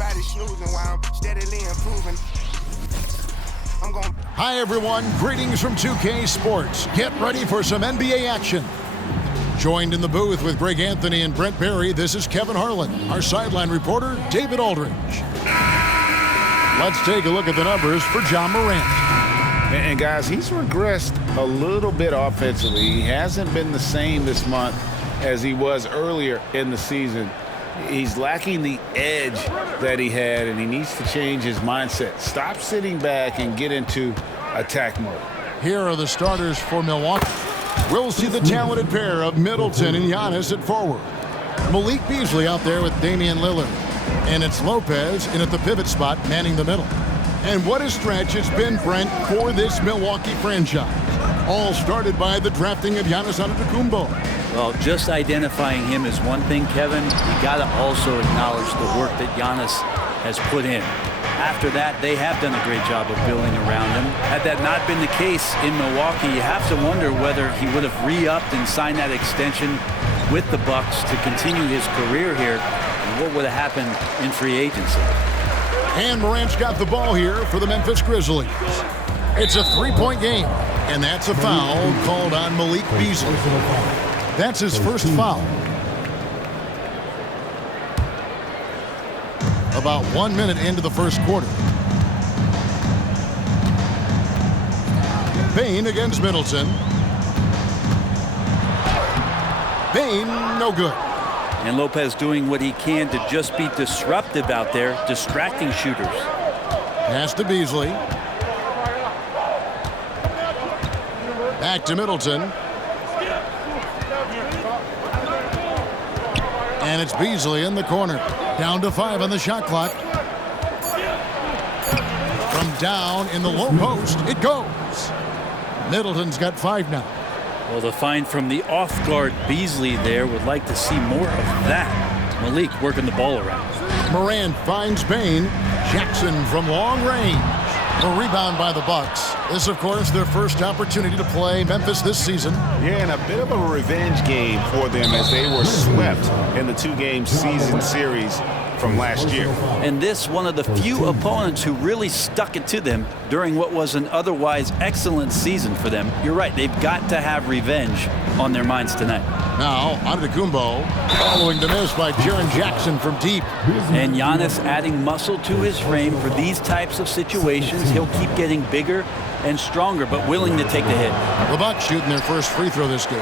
Everybody snoozing while I'm steadily improving. Hi, everyone. Greetings from 2K Sports. Get ready for some NBA action. Joined in the booth with Greg Anthony and Brent Barry, this is Kevin Harlan. Our sideline reporter, David Aldridge. Let's take a look at the numbers for John Morant. And guys, he's regressed a little bit offensively. He hasn't been the same this month as he was earlier in the season. He's lacking the edge that he had, and he needs to change his mindset. Stop sitting back and get into attack mode. Here are the starters for Milwaukee. We'll see the talented pair of Middleton and Giannis at forward. Malik Beasley out there with Damian Lillard. And it's Lopez in at the pivot spot, manning the middle. And what a stretch it's been, Brent, for this Milwaukee franchise. All started by the drafting of Giannis Antetokounmpo. Well, just identifying him is one thing, Kevin. You got to also acknowledge the work that Giannis has put in. After that, they have done a great job of building around him. Had that not been the case in Milwaukee, you have to wonder whether he would have re-upped and signed that extension with the Bucks to continue his career here, and what would have happened in free agency. And Morant's got the ball here for the Memphis Grizzlies. It's a three-point game, and that's a foul called on Malik Beasley. That's his first foul. About 1 minute into the first quarter. Bain against Middleton. Bain, no good. And Lopez doing what he can to just be disruptive out there, distracting shooters. Pass to Beasley. Back to Middleton. And it's Beasley in the corner. Down to 5 on the shot clock. From down in the low post, it goes. Middleton's got 5 now. Well, the find from the off-guard Beasley there, would like to see more of that. Malik working the ball around. Morant finds Bain. Jackson from long range. A rebound by the Bucks. This, of course, their first opportunity to play Memphis this season. Yeah, and a bit of a revenge game for them as they were swept in the 2-game season series from last year. And this one of the few opponents who really stuck it to them during what was an otherwise excellent season for them. You're right, they've got to have revenge on their minds tonight. Now, Antetokounmpo following the miss by Jaren Jackson from deep. And Giannis adding muscle to his frame for these types of situations. He'll keep getting bigger and stronger, but willing to take the hit. The Bucks shooting their first free throw this game.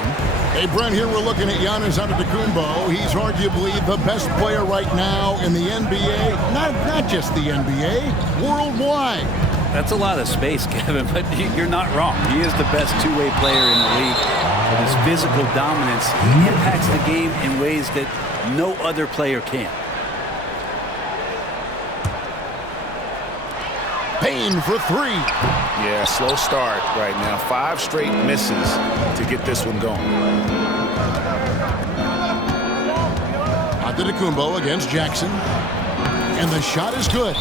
Hey, Brent, here we're looking at Giannis Antetokounmpo. He's arguably the best player right now in the NBA. Not just the NBA, worldwide. That's a lot of space, Kevin, but you're not wrong. He is the best two-way player in the league. With his physical dominance, he impacts the game in ways that no other player can. Payne for 3. Yeah, slow start right now. 5 straight misses to get this one going. Antetokounmpo against Jackson. And the shot is good.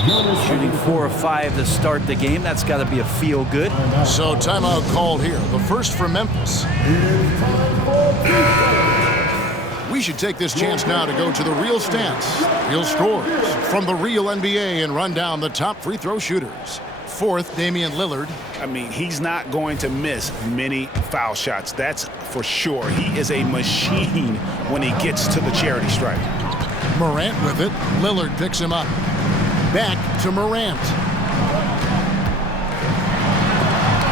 Shooting 4 or 5 to start the game. That's got to be a feel good. So timeout called here. The first for Memphis. We should take this chance now to go to the real stats, real scores from the real NBA and run down the top free throw shooters. 4th, Damian Lillard. I mean, he's not going to miss many foul shots. That's for sure. He is a machine when he gets to the charity stripe. Morant with it. Lillard picks him up. Back to Morant.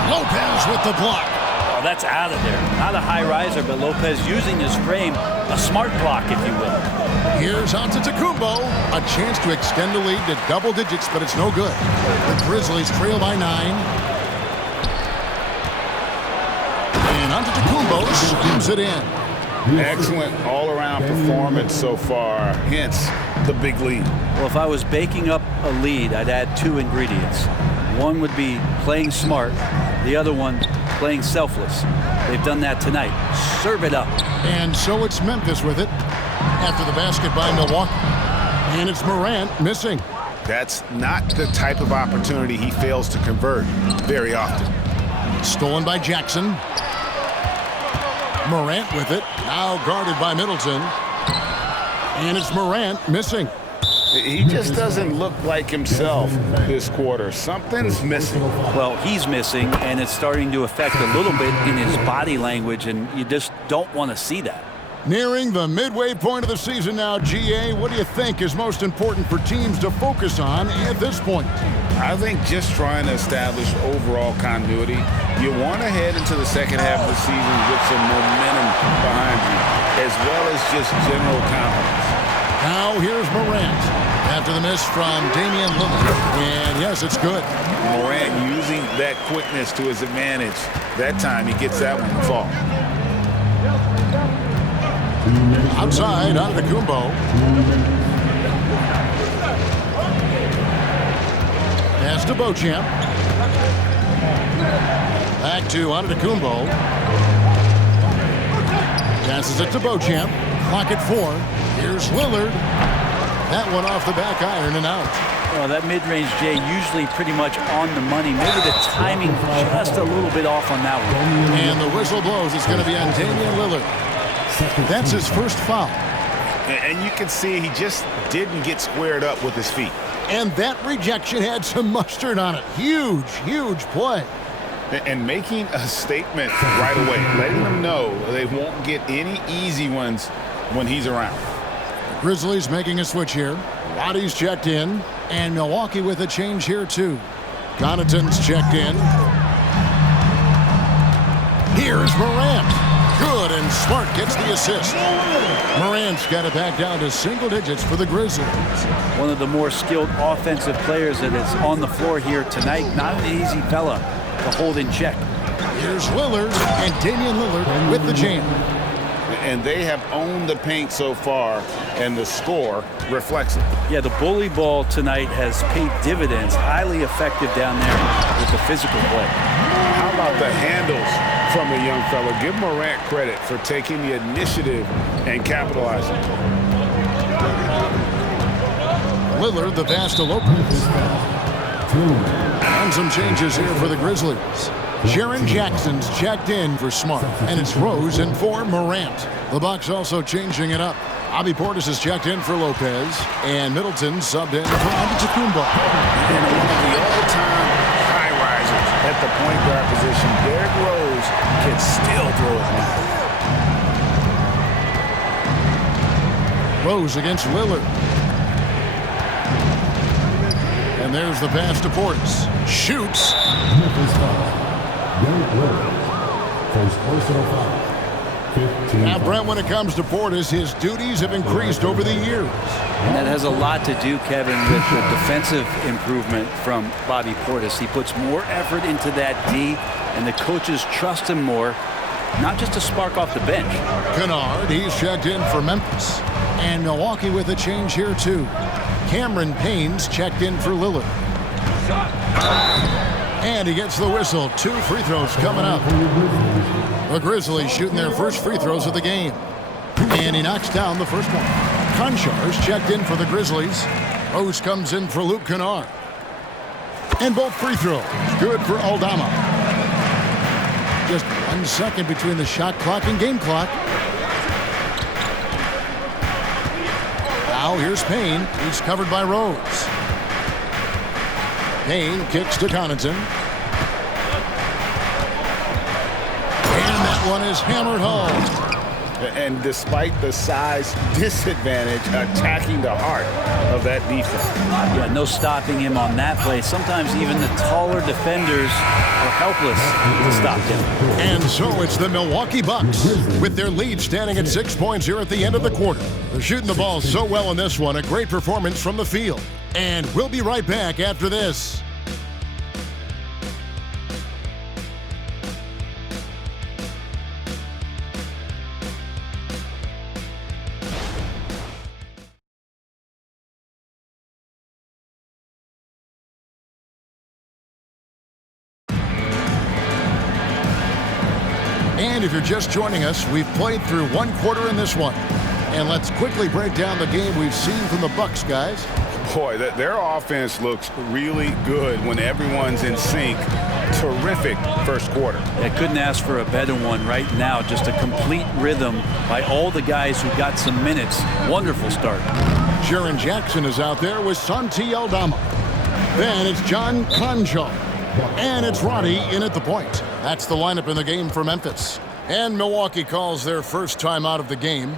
Lopez with the block. Oh, that's out of there. Not a high riser, but Lopez using his frame. A smart block, if you will. Here's Antetokounmpo. A chance to extend the lead to double digits, but it's no good. The Grizzlies trail by 9. And Antetokounmpo slams it in. Excellent all-around performance so far, hence the big lead. Well, if I was baking up a lead, I'd add 2 ingredients. One would be playing smart. The other one, playing selfless. They've done that tonight. Serve it up. And so it's Memphis with it after the basket by Milwaukee. And it's Morant missing. That's not the type of opportunity he fails to convert very often. Stolen by Jackson. Morant with it. Now guarded by Middleton. And it's Morant missing. He just doesn't look like himself this quarter. Something's missing. Well, he's missing, and it's starting to affect a little bit in his body language, and you just don't want to see that. Nearing the midway point of the season now, GA, what do you think is most important for teams to focus on at this point? I think just trying to establish overall continuity. You want to head into the second half of the season with some momentum behind you, as well as just general confidence. Now here's Morant after the miss from Damian Lillard. And yes, it's good. Morant using that quickness to his advantage. That time he gets that one to fall. Outside, Antetokounmpo. Pass to Beauchamp. Back to Antetokounmpo. Passes it to Beauchamp. Clock at 4. Here's Lillard. That one off the back iron and out. Well, that mid-range, Jay, usually pretty much on the money. Maybe the timing just a little bit off on that one. And the whistle blows. It's going to be on Damian Lillard. That's his first foul. And you can see he just didn't get squared up with his feet. And that rejection had some mustard on it. Huge, huge play. And making a statement right away, letting them know they won't get any easy ones when he's around. Grizzlies making a switch here. Roddy's checked in. And Milwaukee with a change here, too. Connaughton's checked in. Here's Morant. Good, and Smart gets the assist. Morant's got it back down to single digits for the Grizzlies. One of the more skilled offensive players that is on the floor here tonight. Not an easy fella to hold in check. Here's Lillard, and Damian Lillard with the jam. And they have owned the paint so far, and the score reflects it. Yeah, the bully ball tonight has paid dividends. Highly effective down there with the physical play. How about the handles from the young fella? Give Morant credit for taking the initiative and capitalizing. Lillard, the pass to Lopez. And some changes here for the Grizzlies. Jaren Jackson's checked in for Smart, and it's Rose and for Morant. The Bucks also changing it up. Bobby Portis is checked in for Lopez, and Middleton subbed in for Antetokounmpo. And one of the all-time high risers at the point guard position, Derrick Rose can still throw it now. Rose against Lillard. And there's the pass to Portis. Shoots. Now, Brent, when it comes to Portis, his duties have increased over the years. And that has a lot to do, Kevin, with the defensive improvement from Bobby Portis. He puts more effort into that D, and the coaches trust him more, not just to spark off the bench. Kennard, he's checked in for Memphis. And Milwaukee with a change here, too. Cameron Payne's checked in for Lillard. And he gets the whistle. 2 free throws coming up. The Grizzlies shooting their first free throws of the game. And he knocks down the first one. Konchar's checked in for the Grizzlies. Rose comes in for Luke Kennard. And both free throws good for Aldama. Just 1 second between the shot clock and game clock. Now here's Payne. He's covered by Rose. Payne kicks to Connaughton. And that one is hammered home. And despite the size disadvantage, attacking the heart of that defense. Yeah, no stopping him on that play. Sometimes even the taller defenders are helpless to stop him. And so it's the Milwaukee Bucks with their lead standing at 6 points here at the end of the quarter. They're shooting the ball so well in this one. A great performance from the field. And we'll be right back after this. And if you're just joining us, we've played through 1 quarter in this one. And let's quickly break down the game we've seen from the Bucks, guys. Boy, their offense looks really good when everyone's in sync. Terrific first quarter. I couldn't ask for a better one right now. Just a complete rhythm by all the guys who got some minutes. Wonderful start. Jaren Jackson is out there with Santi Aldama. Then it's John Conjo. And it's Roddy in at the point. That's the lineup in the game for Memphis. And Milwaukee calls their first time out of the game.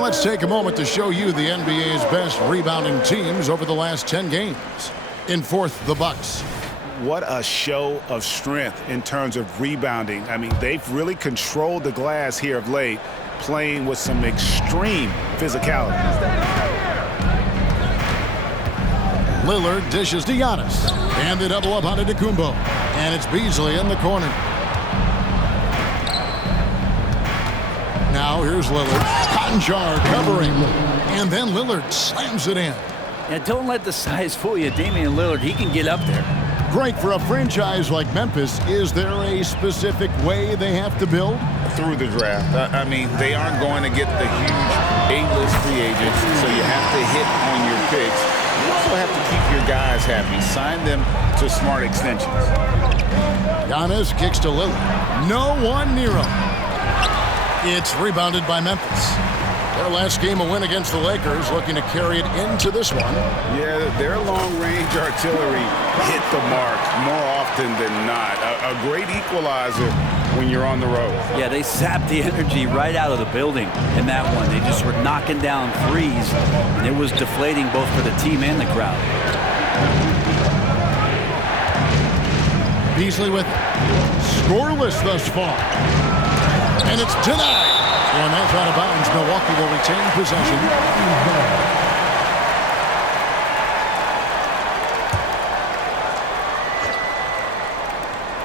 Let's take a moment to show you the NBA's best rebounding teams over the last 10 games. In fourth, the Bucks. What a show of strength in terms of rebounding. I mean, they've really controlled the glass here of late, playing with some extreme physicality. Lillard dishes to Giannis. And they double up on Antetokounmpo. And it's Beasley in the corner. Now here's Lillard. Conjar covering. And then Lillard slams it in. Yeah, don't let the size fool you. Damian Lillard, he can get up there. Great for a franchise like Memphis. Is there a specific way they have to build? Through the draft. I mean, they aren't going to get the huge A-list free agents, so you have to hit on your picks. You also have to keep your guys happy. Sign them to smart extensions. Giannis kicks to Lillard. No one near him. It's rebounded by Memphis. Their last game a win against the Lakers, looking to carry it into this one. Yeah, their long-range artillery hit the mark more often than not. A great equalizer when you're on the road. Yeah, they sapped the energy right out of the building in that one. They just were knocking down threes, and it was deflating both for the team and the crowd. Beasley with it. Scoreless thus far. And it's denied. And that's out of bounds. Milwaukee will retain possession.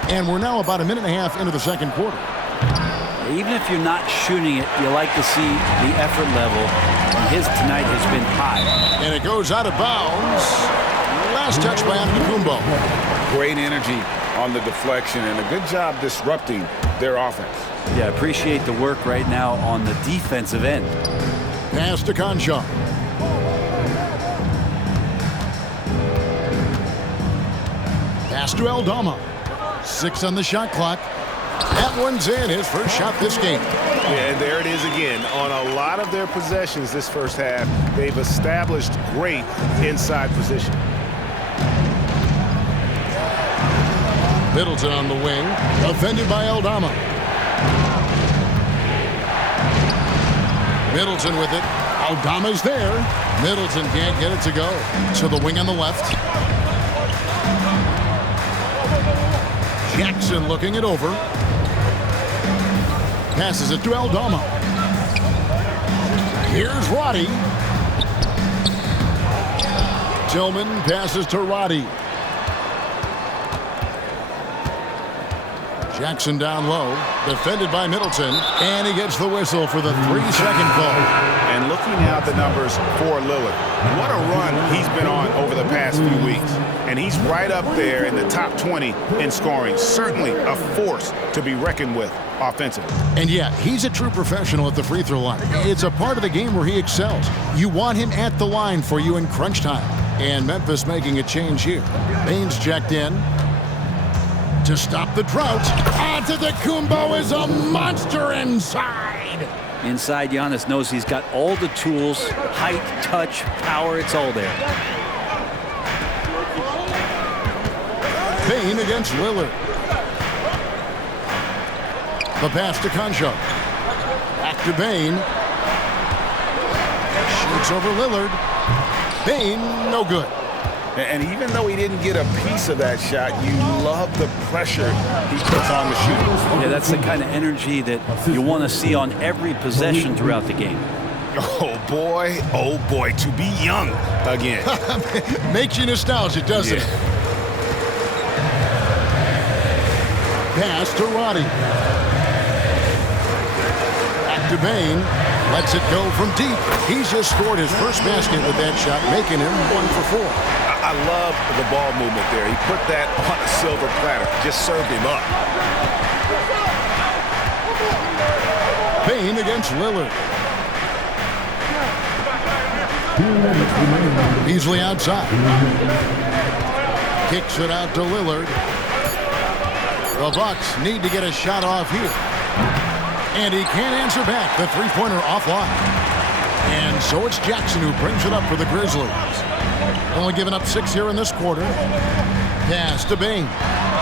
And we're now about a minute and a half into the second quarter. Even if you're not shooting it, you like to see the effort level. And his tonight has been high. And it goes out of bounds. Last touch by Antetokounmpo. Great energy on the deflection and a good job disrupting their offense. Yeah, appreciate the work right now on the defensive end. Pass to Concha. Pass to Aldama. 6 on the shot clock. That one's in, his first shot this game. Yeah, and there it is again. On a lot of their possessions this first half, they've established great inside position. Middleton on the wing, defended by Aldama. Middleton with it. Aldama's there. Middleton can't get it to go. To the wing on the left. Jackson looking it over. Passes it to Aldama. Here's Roddy. Tillman passes to Roddy. Jackson down low, defended by Middleton, and he gets the whistle for the 3-second call. And looking at the numbers for Lillard, what a run he's been on over the past few weeks. And he's right up there in the top 20 in scoring. Certainly a force to be reckoned with offensively. And yeah, he's a true professional at the free throw line. It's a part of the game where he excels. You want him at the line for you in crunch time. And Memphis making a change here. Baines checked in. To stop the drought, Antetokounmpo is a monster inside. Inside, Giannis knows he's got all the tools, height, touch, power, it's all there. Payne against Lillard. The pass to Concho. Back to Payne. Shoots over Lillard. Payne, no good. And even though he didn't get a piece of that shot, you love the pressure he puts on the shooters. Yeah, that's the kind of energy that you want to see on every possession throughout the game. Oh boy, to be young again. Makes you nostalgic, doesn't it? Pass to Roddy. Back to Bain. Lets it go from deep. He's just scored his first basket with that shot, making him 1 for 4. I love the ball movement there. He put that on a silver platter. Just served him up. Bain against Lillard. Beasley outside. Kicks it out to Lillard. The Bucks need to get a shot off here. And he can't answer back. The three-pointer offline. And so it's Jackson who brings it up for the Grizzlies. Only giving up 6 here in this quarter. Pass to Bain.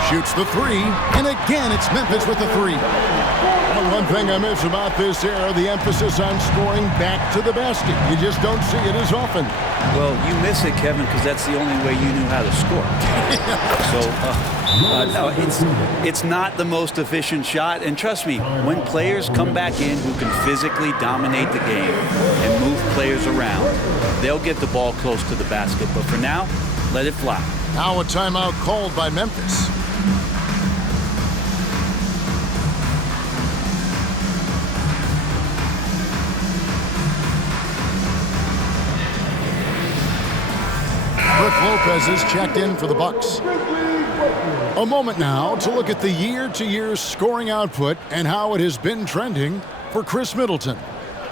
Shoots the three. And again, it's Memphis with the three. One thing I miss about this era, the emphasis on scoring back to the basket. You just don't see it as often. Well, you miss it, Kevin, because that's the only way you knew how to score. No, it's not the most efficient shot. And trust me, when players come back in who can physically dominate the game and move players around, they'll get the ball close to the basket. But for now, let it fly. Now a timeout called by Memphis. Brook Lopez is checked in for the Bucks. A moment now to look at the year-to-year scoring output and how it has been trending for Chris Middleton.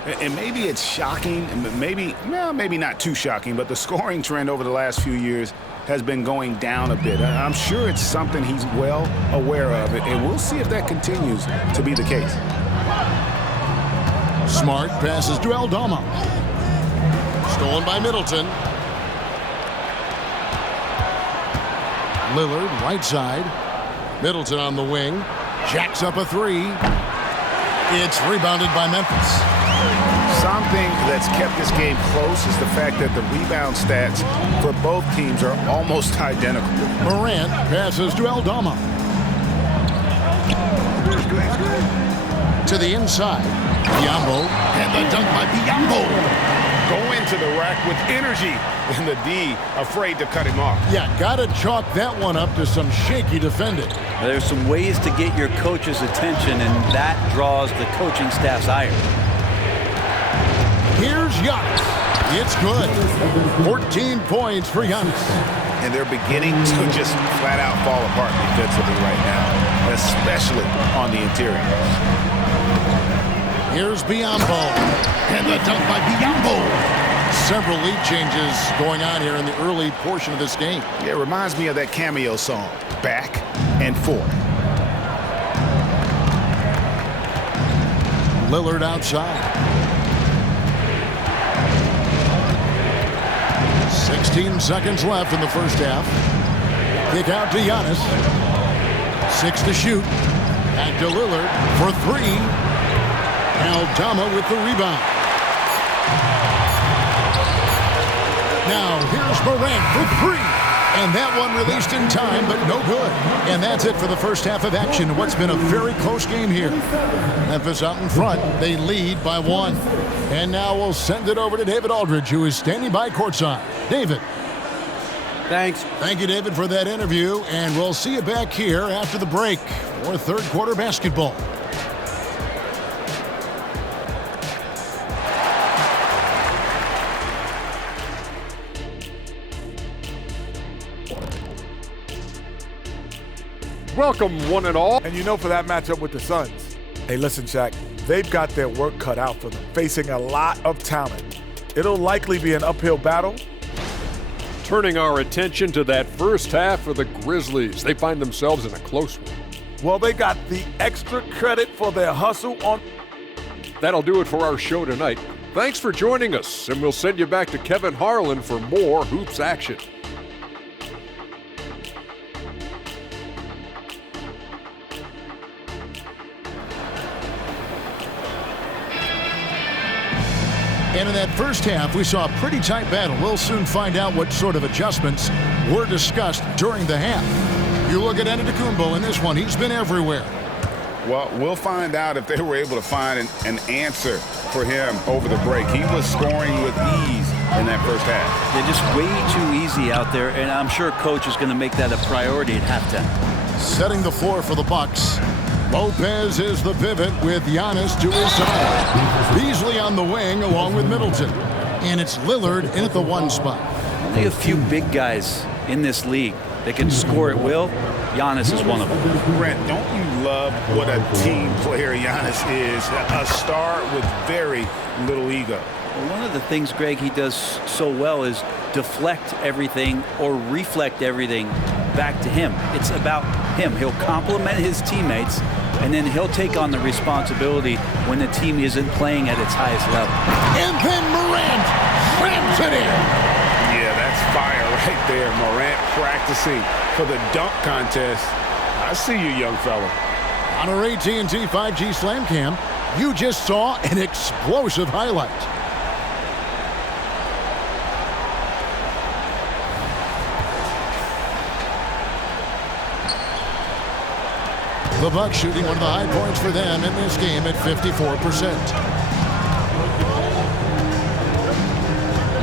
And maybe it's shocking, maybe not too shocking, but the scoring trend over the last few years has been going down a bit. I'm sure it's something he's well aware of, and we'll see if that continues to be the case. Smart passes to Aldama. Stolen by Middleton. Lillard, right side. Middleton on the wing. Jacks up a three. It's rebounded by Memphis. Something that's kept this game close is the fact that the rebound stats for both teams are almost identical. Morant passes to Aldama. To the inside. Biyombo. And the dunk by Biyombo. Go into the rack with energy, and the D afraid to cut him off. Yeah, gotta chalk that one up to some shaky defending. There's some ways to get your coach's attention, and that draws the coaching staff's ire. Here's Giannis. It's good. 14 points for Giannis. And they're beginning to just flat out fall apart defensively right now, especially on the interior. Here's Biyombo. And the dunk by Biyombo. Several lead changes going on here in the early portion of this game. Yeah, it reminds me of that cameo song, Back and Forth. Lillard outside. 16 seconds left in the first half. Kick out to Giannis. 6 to shoot. Back to Lillard for 3. Aldama with the rebound. Now here's Morant for 3. And that one released in time, but no good. And that's it for the first half of action. What's been a very close game here. Memphis out in front. They lead by 1. And now we'll send it over to David Aldridge, who is standing by courtside. David. Thanks. Thank you, David, for that interview. And we'll see you back here after the break for third quarter basketball. Welcome, one and all. And you know, for that matchup with the Suns. Hey, listen, Shaq, they've got their work cut out for them, facing a lot of talent. It'll likely be an uphill battle. Turning our attention to that first half for the Grizzlies. They find themselves in a close one. Well, they got the extra credit for their hustle on. That'll do it for our show tonight. Thanks for joining us, and we'll send you back to Kevin Harlan for more hoops action. And in that first half, we saw a pretty tight battle. We'll soon find out what sort of adjustments were discussed during the half. You look at Antetokounmpo in this one. He's been everywhere. Well, we'll find out if they were able to find an answer for him over the break. He was scoring with ease in that first half. They're just way too easy out there, and I'm sure coach is going to make that a priority at halftime. Setting the floor for the Bucks. Lopez is the pivot with Giannis to his side. Beasley on the wing along with Middleton. And it's Lillard in at the 1 spot. Only a few big guys in this league that can score at will. Giannis is one of them. Brent, don't you love what a team player Giannis is? A star with very little ego. One of the things, Greg, he does so well is deflect everything or reflect everything back to him. It's about him. He'll compliment his teammates, and then he'll take on the responsibility when the team isn't playing at its highest level. And then Morant slams it in. Yeah, that's fire right there. Morant practicing for the dunk contest. I see you, young fella. On our AT&T 5G Slam Cam, you just saw an explosive highlight. The Bucks shooting one of the high points for them in this game at 54%.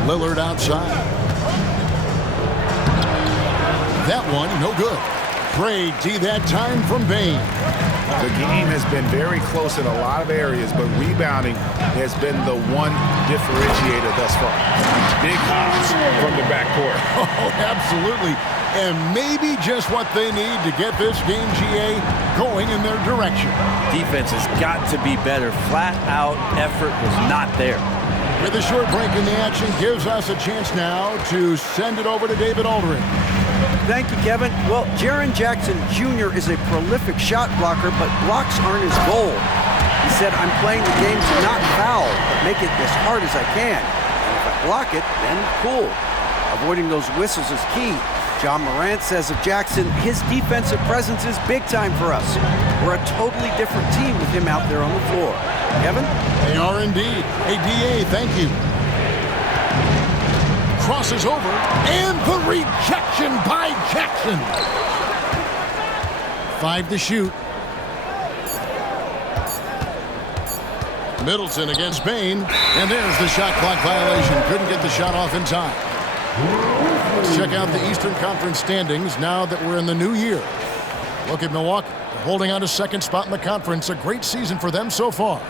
Lillard outside. That one, no good. Craig D that time from Bain. The game has been very close in a lot of areas, but rebounding has been the one differentiator thus far. Big hops from the backcourt. Oh, absolutely. And maybe just what they need to get this game, GA, going in their direction. Defense has got to be better. Flat out effort was not there. With a short break in the action gives us a chance now to send it over to David Aldridge. Thank you, Kevin. Well, Jaren Jackson Jr. is a prolific shot blocker, but blocks aren't his goal. He said, I'm playing the game to not foul, but make it as hard as I can. And if I block it, then cool. Avoiding those whistles is key. John Morant says of Jackson, his defensive presence is big time for us. We're a totally different team with him out there on the floor. Kevin? They are indeed. Hey, DA, thank you. Crosses over, and the rejection by Jackson. 5 to shoot. Middleton against Bain, and there's the shot clock violation. Couldn't get the shot off in time. Let's check out the Eastern Conference standings now that we're in the new year. Look at Milwaukee, holding on to second spot in the conference. A great season for them so far.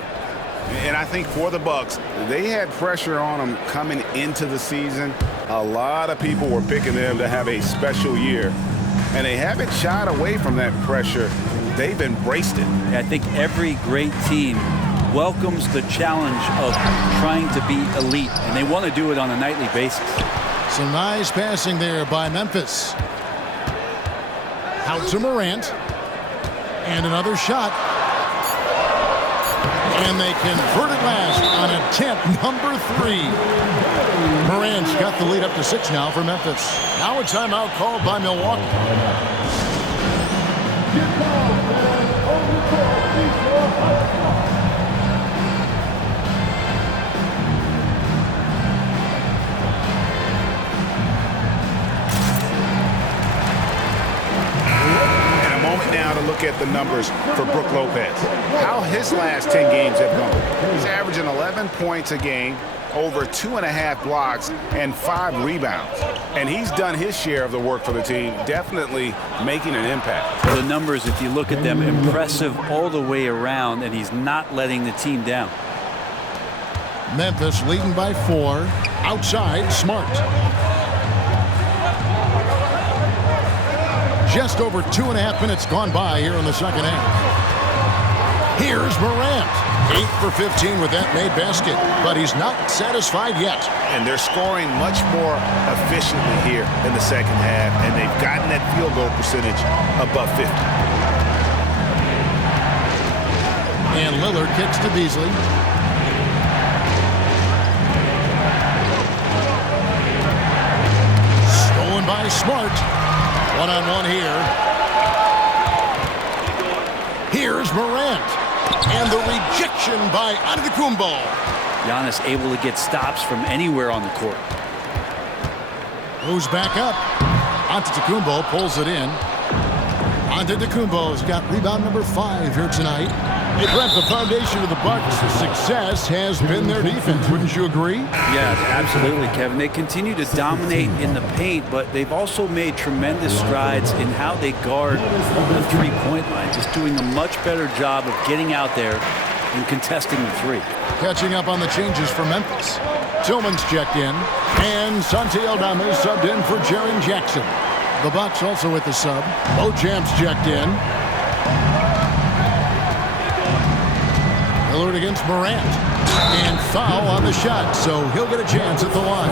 And I think for the Bucks, they had pressure on them coming into the season. A lot of people were picking them to have a special year, and they haven't shied away from that pressure. They've embraced it. I think every great team welcomes the challenge of trying to be elite, and they want to do it on a nightly basis. Some nice passing there by Memphis. Out to Morant. And another shot. And they convert it last on attempt number 3. Morant's got the lead up to 6 now for Memphis. Now a timeout called by Milwaukee. Now to look at the numbers for Brook Lopez. How his last 10 games have gone. He's averaging 11 points a game, over 2.5 blocks, and 5 rebounds. And he's done his share of the work for the team, definitely making an impact. The numbers, if you look at them, impressive all the way around, and he's not letting the team down. Memphis leading by 4. Outside, Smart. Just over 2.5 minutes gone by here in the second half. Here's Morant. 8 for 15 with that made basket, but he's not satisfied yet. And they're scoring much more efficiently here in the second half, and they've gotten that field goal percentage above 50. And Lillard kicks to Beasley. Stolen by Smart. One-on-one here. Here's Morant. And the rejection by Antetokounmpo. Giannis able to get stops from anywhere on the court. Moves back up. Antetokounmpo pulls it in. Antetokounmpo's got rebound number 5 here tonight. Hey, Brett, the foundation of the Bucks' success has been their defense. Wouldn't you agree? Yeah, absolutely, Kevin. They continue to dominate in the paint, but they've also made tremendous strides in how they guard the three-point line, just doing a much better job of getting out there and contesting the three. Catching up on the changes for Memphis. Tillman's checked in, and Santi Aldama is subbed in for Jaren Jackson. The Bucks also with the sub. Beauchamp's checked in. Lillard against Morant. And foul on the shot, so he'll get a chance at the line.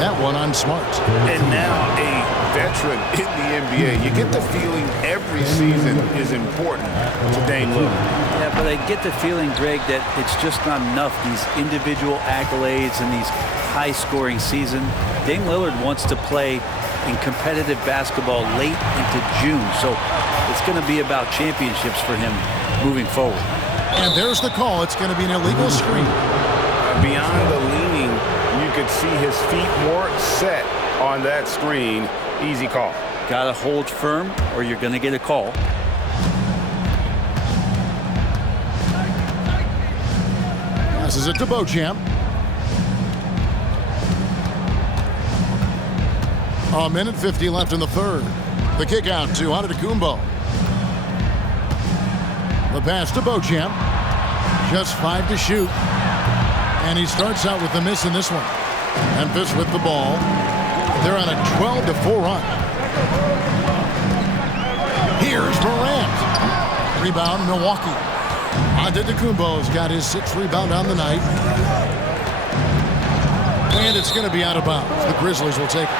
That one on Smart. And now a veteran in the NBA. You get the feeling every season is important to Dame Lillard. Yeah, but I get the feeling, Greg, that it's just not enough. These individual accolades and these high-scoring season. Dame Lillard wants to play in competitive basketball late into June, so it's going to be about championships for him moving forward. And there's the call. It's going to be an illegal screen. Beyond the leaning, you could see his feet more set on that screen. Easy call. Got to hold firm or you're going to get a call. Passes it to Beauchamp. A minute 50 left in the third. The kick out to Antetokounmpo. The pass to Beauchamp. Just 5 to shoot. And he starts out with the miss in this one. Memphis with the ball. They're on a 12-4 run. Here's Morant. Rebound, Milwaukee. Antetokounmpo's got his 6th rebound on the night. And it's going to be out of bounds. The Grizzlies will take it.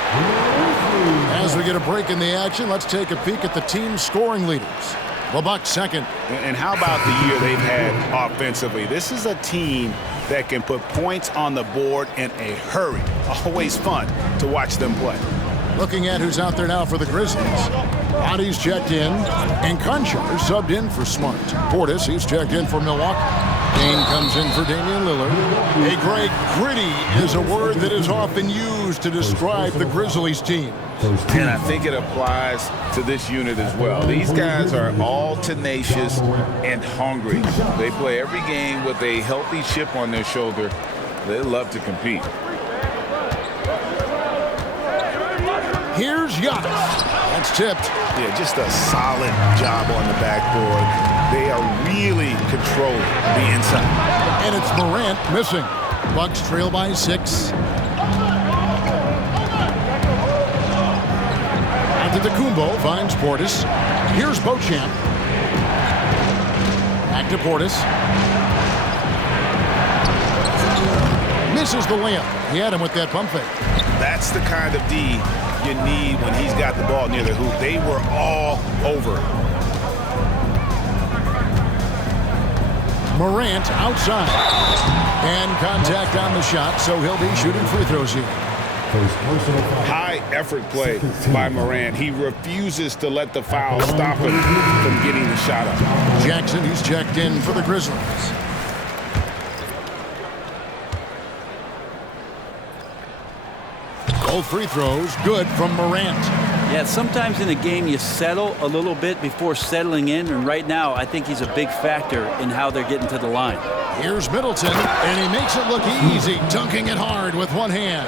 As we get a break in the action, let's take a peek at the team's scoring leaders. The Bucks second. And how about the year they've had offensively? This is a team that can put points on the board in a hurry. Always fun to watch them play. Looking at who's out there now for the Grizzlies. Body's checked in, and Conchar subbed in for Smart. Portis, he's checked in for Milwaukee. Kane comes in for Damian Lillard. Hey, Greg, gritty is a word that is often used to describe the Grizzlies team. And I think it applies to this unit as well. These guys are all tenacious and hungry. They play every game with a healthy chip on their shoulder. They love to compete. Here's Giannis. That's tipped. Yeah, just a solid job on the backboard. They are really controlling the inside. And it's Morant missing. Bucks trail by 6. Antetokounmpo finds Portis. Here's Beauchamp. Back to Portis. Misses the layup. He had him with that pump fake. That's the kind of D you need when he's got the ball near the hoop. They were all over. Morant outside. And contact on the shot, so he'll be shooting free throws here. High effort play by Morant. He refuses to let the foul stop him from getting the shot up. Jackson, he's checked in for the Grizzlies. Both free throws good from Morant. Yeah, sometimes in a game you settle a little bit before settling in, and right now I think he's a big factor in how they're getting to the line. Here's Middleton, and he makes it look easy, dunking it hard with one hand.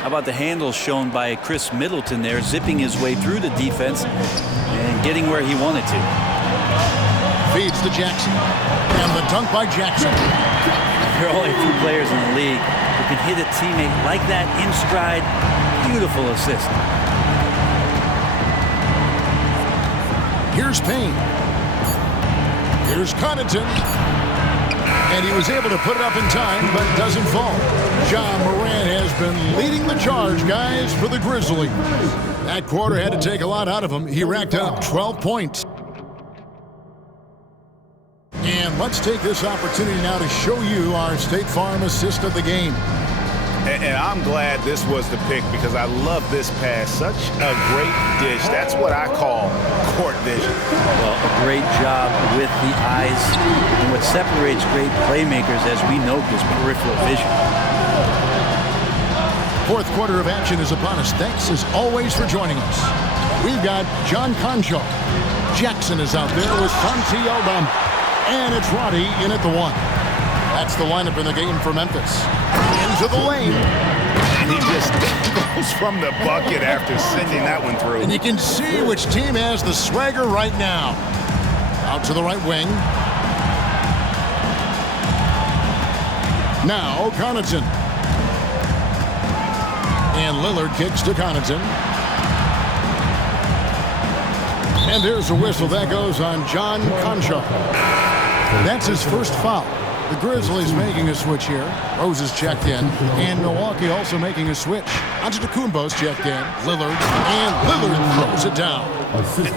How about the handles shown by Chris Middleton there, zipping his way through the defense and getting where he wanted to. Feeds to Jackson, and the dunk by Jackson. There are only 2 players in the league who can hit a teammate like that in stride. Beautiful assist. Here's Payne. Here's Connaughton. And he was able to put it up in time, but it doesn't fall. Ja Morant has been leading the charge, guys, for the Grizzlies. That quarter had to take a lot out of him. He racked up 12 points. And let's take this opportunity now to show you our State Farm assist of the game. And I'm glad this was the pick because I love this pass. Such a great dish. That's what I call court vision. Well, a great job with the eyes. And what separates great playmakers, as we know, is peripheral vision. Fourth quarter of action is upon us. Thanks, as always, for joining us. We've got John Conchar. Jackson is out there with Santi Aldama. And it's Roddy in at the 1. That's the lineup in the game for Memphis. Into the lane. And he just goes from the bucket after sending that one through. And you can see which team has the swagger right now. Out to the right wing. Now Connaughton. And Lillard kicks to Connaughton. And there's a whistle. That goes on John Conchar. That's his first foul. The Grizzlies making a switch here. Rose is checked in. And Milwaukee also making a switch. Antetokounmpo's checked in. Lillard. And Lillard throws it down.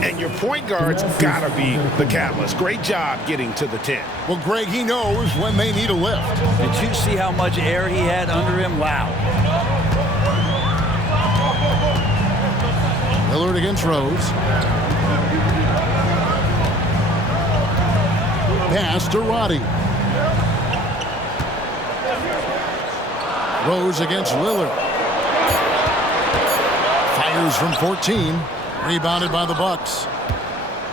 And your point guard's got to be the catalyst. Great job getting to the 10. Well, Greg, he knows when they need a lift. Did you see how much air he had under him? Wow. Lillard against Rose. Pass to Roddy. Rose against Lillard. Fires from 14. Rebounded by the Bucks.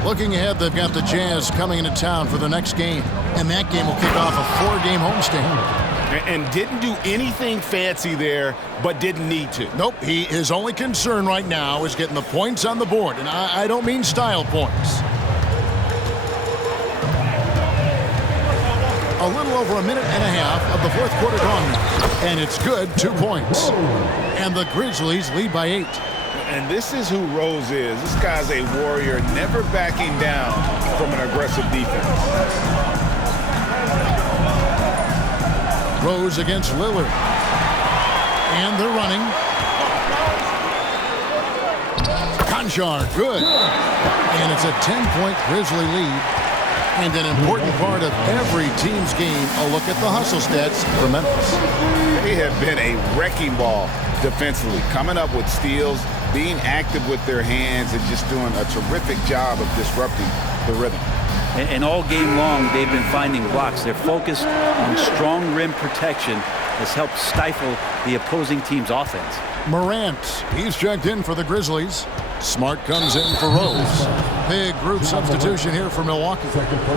Looking ahead, they've got the Jazz coming into town for the next game. And that game will kick off a 4-game homestand. And didn't do anything fancy there, but didn't need to. Nope, his only concern right now is getting the points on the board. And I don't mean style points. A little over a minute and a half of the fourth quarter gone now. And it's good, 2 points. And the Grizzlies lead by 8. And this is who Rose is. This guy's a warrior, never backing down from an aggressive defense. Rose against Lillard. And they're running. Conchar, good. And it's a 10-point Grizzly lead. And an important part of every team's game, a look at the hustle stats for Memphis. They have been a wrecking ball defensively, coming up with steals, being active with their hands, and just doing a terrific job of disrupting the rhythm. And all game long, they've been finding blocks. Their focus on strong rim protection has helped stifle the opposing team's offense. Morant, he's checked in for the Grizzlies. Smart comes in for Rose. Big group substitution here for Milwaukee.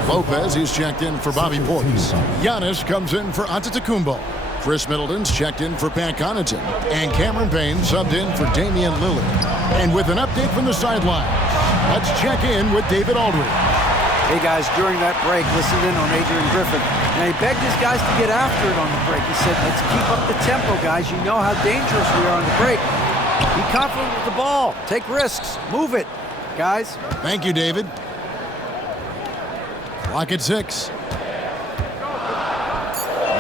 Lopez, he's checked in for Bobby Portis. Giannis comes in for Antetokounmpo. Chris Middleton's checked in for Pat Connaughton. And Cameron Payne subbed in for Damian Lillard. And with an update from the sideline, let's check in with David Aldridge. Hey guys, during that break, listened in on Adrian Griffin. And he begged his guys to get after it on the break. He said, let's keep up the tempo, guys. You know how dangerous we are on the break. Be confident with the ball. Take risks. Move it, guys. Thank you, David. Clock at 6.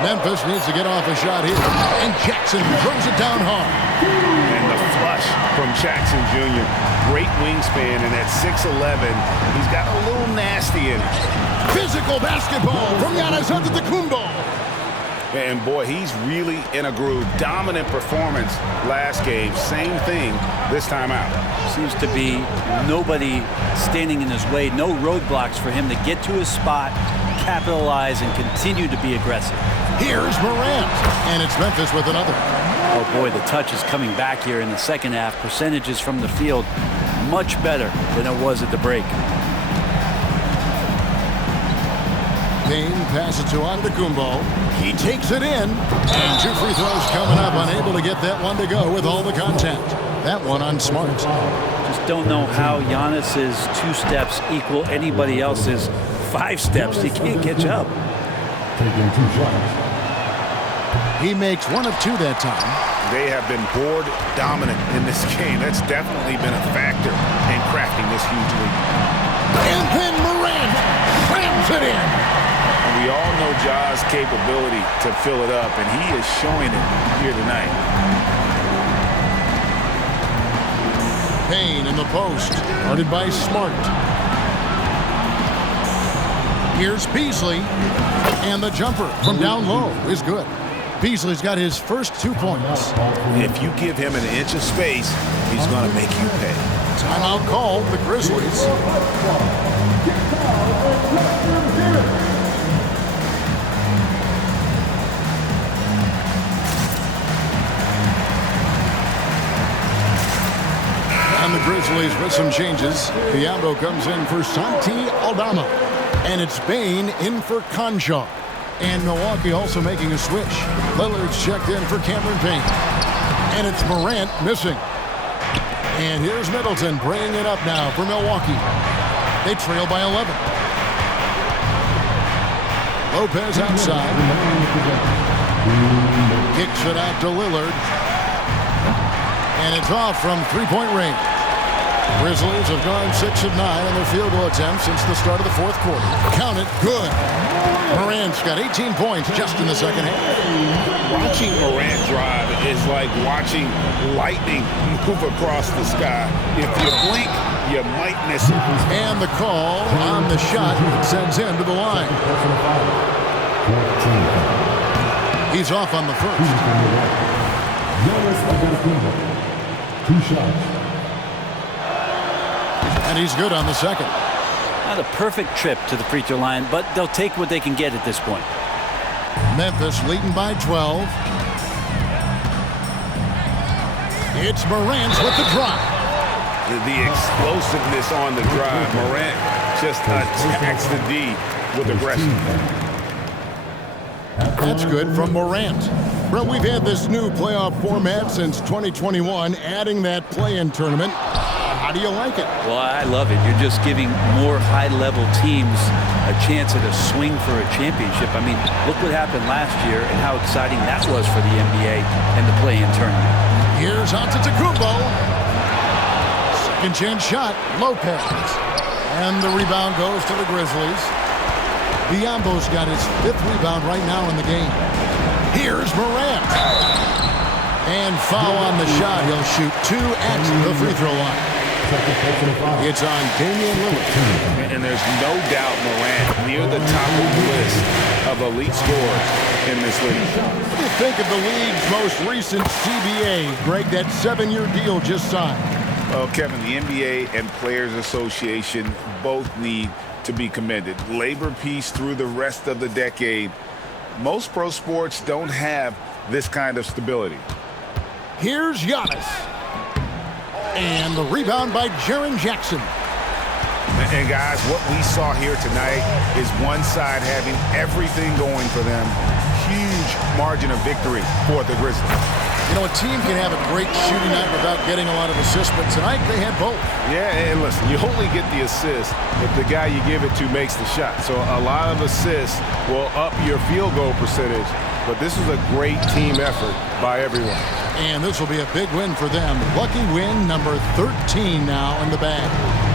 Memphis needs to get off a shot here. And Jackson throws it down hard. And the flush from Jackson Jr. Great wingspan, and at 6'11", he's got a little nasty in it. Physical basketball from Giannis Antetokounmpo. And boy, he's really in a groove. Dominant performance last game. Same thing this time out. Seems to be nobody standing in his way. No roadblocks for him to get to his spot, capitalize, and continue to be aggressive. Here's Morant. And it's Memphis with another. Oh boy, the touch is coming back here in the second half. Percentages from the field much better than it was at the break. Payne passes to Antetokounmpo. He takes it in. And 2 free throws coming up. Unable to get that one to go with all the contact. That one on Smart. Just don't know how Giannis's 2 steps equal anybody else's 5 steps. He can't catch up. Taking 2 shots. He makes 1 of 2 that time. They have been board dominant in this game. That's definitely been a factor in crafting this huge lead. And then Morant slams it in. And we all know Ja's capability to fill it up, and he is showing it here tonight. Payne in the post, guarded by Smart. Here's Beasley, and the jumper from down low is good. Beasley's got his first 2 points. If you give him an inch of space, he's going to make you pay. Timeout called, the Grizzlies. And the Grizzlies with some changes. Diablo comes in for Santi Aldama. And it's Bain in for Conjaw. And Milwaukee also making a switch. Lillard's checked in for Cameron Payne. And it's Morant missing. And here's Middleton bringing it up now for Milwaukee. They trail by 11. Lopez outside. Kicks it out to Lillard. And it's off from three-point range. Grizzlies have gone 6 of 9 on their field goal attempts since the start of the fourth quarter. Count it, good. Morant's got 18 points just in the second half. Watching Morant drive is like watching lightning move across the sky. If you blink, you might miss it. And the call on the shot sends him to the line. He's off on the first. 2 shots. And he's good on the second. Not a perfect trip to the free throw line, but they'll take what they can get at this point. Memphis leading by 12. It's Morant with the drive. The explosiveness on the drive. Morant just attacks the D with aggression. That's good from Morant. Well, we've had this new playoff format since 2021, adding that play-in tournament. How do you like it? Well, I love it. You're just giving more high-level teams a chance at a swing for a championship. I mean, look what happened last year and how exciting that was for the NBA and the play-in tournament. Here's Antetokounmpo. Second chance shot, Lopez. And the rebound goes to the Grizzlies. Biyombo's got his 5th rebound right now in the game. Here's Morant. And foul on the shot. He'll shoot 2 at the free throw line. It's on Damian Lillard. And there's no doubt Morant near the top of the list of elite scorers in this league. What do you think of the league's most recent CBA? Greg, that 7-year deal just signed. Well, Kevin, the NBA and Players Association both need to be commended. Labor peace through the rest of the decade. Most pro sports don't have this kind of stability. Here's Giannis. And the rebound by Jaren Jackson. And guys, what we saw here tonight is one side having everything going for them. Huge margin of victory for the Grizzlies. You know, a team can have a great shooting night without getting a lot of assists, but tonight they had both. Yeah, and listen, you only get the assist if the guy you give it to makes the shot. So a lot of assists will up your field goal percentage, but this is a great team effort by everyone. And this will be a big win for them. Lucky win number 13 now in the bag.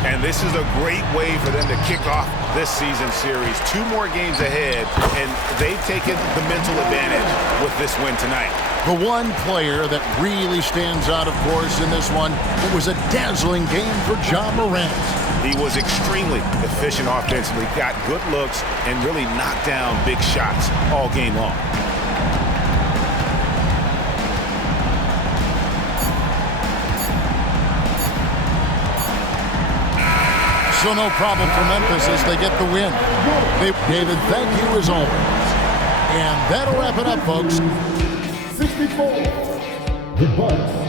And this is a great way for them to kick off this season series. 2 more games ahead, and they've taken the mental advantage with this win tonight. The one player that really stands out, of course, in this one, it was a dazzling game for Ja Morant. He was extremely efficient offensively, got good looks, and really knocked down big shots all game long. So no problem for Memphis as they get the win. David, thank you as always. And that'll wrap it up, folks. 64. The Bucks.